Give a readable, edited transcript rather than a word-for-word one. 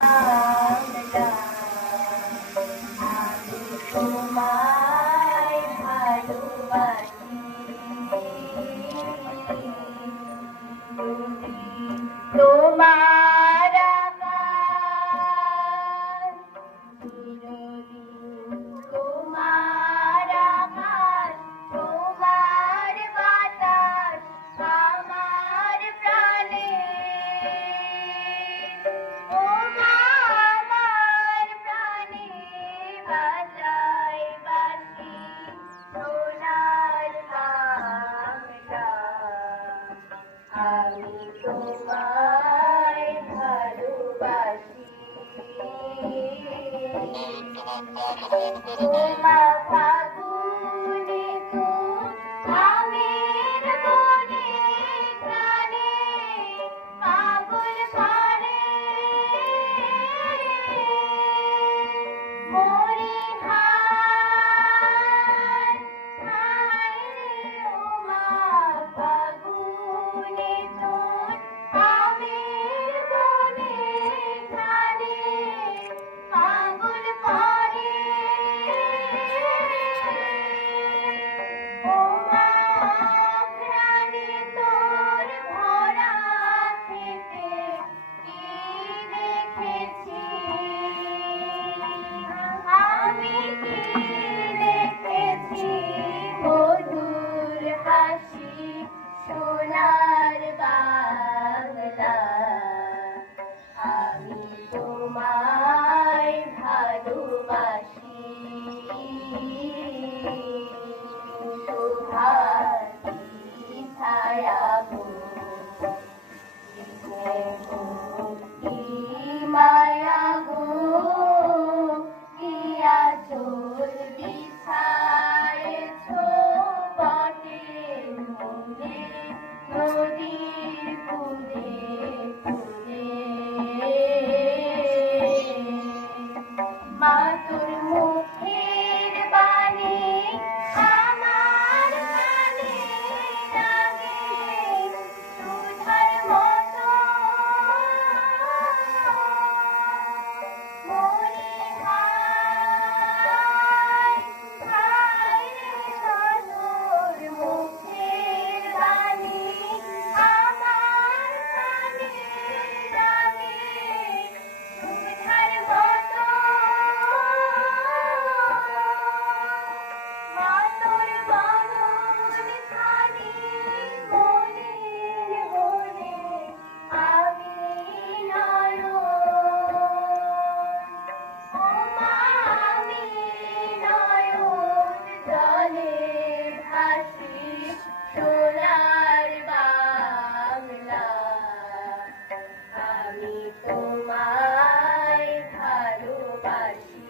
আমরা আমি তোমায় ভালোবাসি তুমি তোমার আমার চিরদিন তোমার আমার তোমার বাতাস আমার প্রাণে ও মা আমার প্রাণে বাজায় বাঁশি সোনার বাংলা আমি তোমায় ভালোবাসি তোমা ফাগুনে তুম আমের বনে প্রাণে পাগল করে মরি হায় হায় রে ও মা ফাগুনে তুম আমের বনে প্রাণে পাগল করে ও মা প্রাণে তোর ভরা খেতে কি দেখেছি আমি কি দেখেছি মধুর হাসি সোনার বাংলা আমি তোমায় ভালোবাসি সুভাষী ছায়া কি মায়া গো কি আঁচল বিছায়েছ বটের মূলে নদীর কূলে কূলে মা তোর মুখের বাণী আমার কানে লাগে সুধার মতো মরি হায় হায় রে তোর মুখের বাণী আমার কানে লাগে সুধার মতো মা তোর বদন খানি মলিন হলে আমি নয়ন ও মা আমি নয়ন জলে ভাসি সোনার বাংলা আমি তোমায় ভালোবাসি